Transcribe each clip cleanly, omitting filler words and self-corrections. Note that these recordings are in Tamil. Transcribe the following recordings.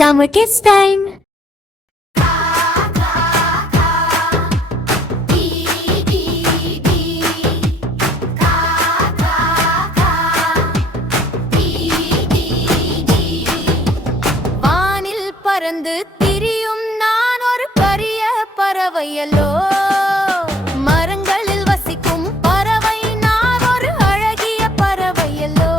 Tamil Kids Time. வானில் பறந்து திரியும் நான் ஒரு பெரிய பறவையல்லோ மரங்களில் வசிக்கும் பறவை நான் ஒரு அழகிய பறவையல்லோ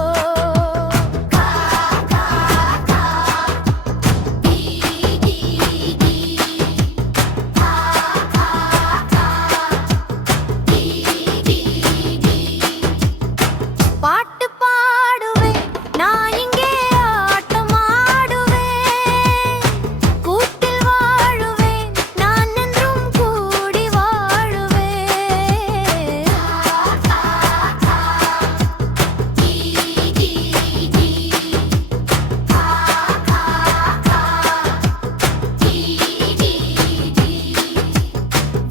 பாட்டு பாடுவேன் நான் இங்கே ஆட்டம் ஆடுவேன் கூட்டில் வாழுவேன் நான் என்றும் கூடி வாழுவேன்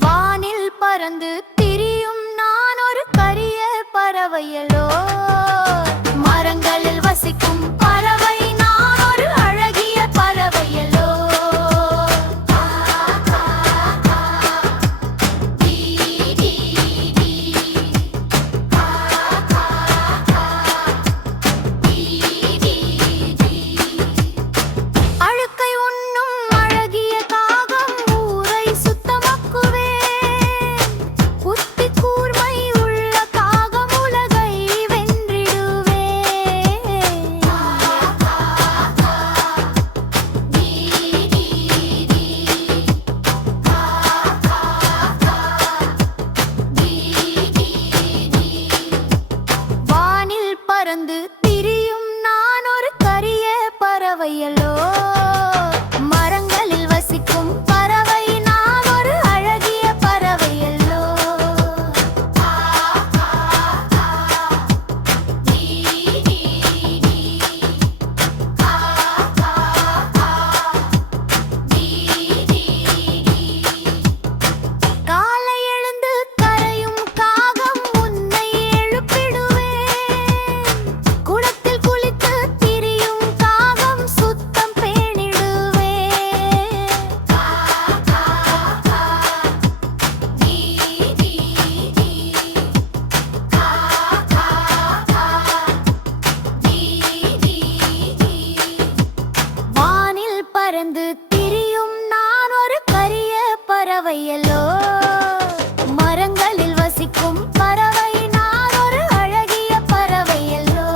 வானில் பறந்து திரியும் நான் ஒரு கரிய பறவையலோ மரங்களில் வசிக்கும் பறவை நான் ஒரு அழகிய பறவையலோ அழுக்கை உண்ணும் அழகிய காகம் ஊரை சுத்தமாக்குவேன் புத்தி கூர்மை உள்ள காகம் உலகை வென்றிடுவேன் வானில் பறந்து திரியும் நான் ஒரு கரிய பறவையலோ மரங்களில் வசிக்கும் பறவை நான் ஒரு அழகிய பறவையல்லோ காலை எழுந்து கரையும் காகம் உன்னை எழுப்பிடுவேன் குளத்தில் குளித்து திரியும் காகம் சுத்தம் பேணிடுவேன் வானில் பறந்து திரியும் நான் ஒரு கரிய பறவையல்லோ மரங்களில் வசிக்கும் பறவை நான் ஒரு அழகிய பறவையல்லோ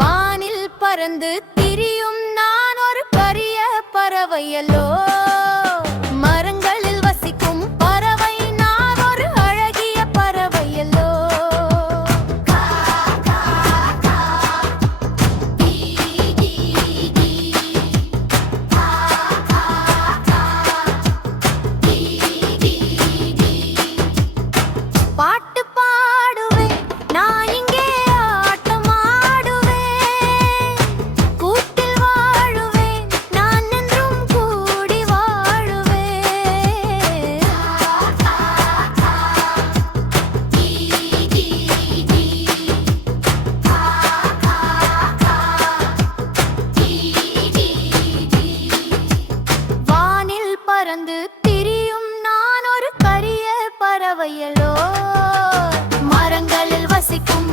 வானில் பறந்து திரியும் நான் ஒரு கரிய பறவையல்லோ மரங்களில் வசிக்கும் பறவை நான் ஒரு அழகிய பறவையல்லோ பாட்டு பாடுவேன் நான் இங்கே ஆட்டம் ஆடுவேன் கூட்டில் வாழுவேன் நான் என்றும் கூடி வாழுவேன் வானில் பறந்து திரியும் நான் ஒரு கரிய பறவையலோ மரங்களில் வசிக்கும்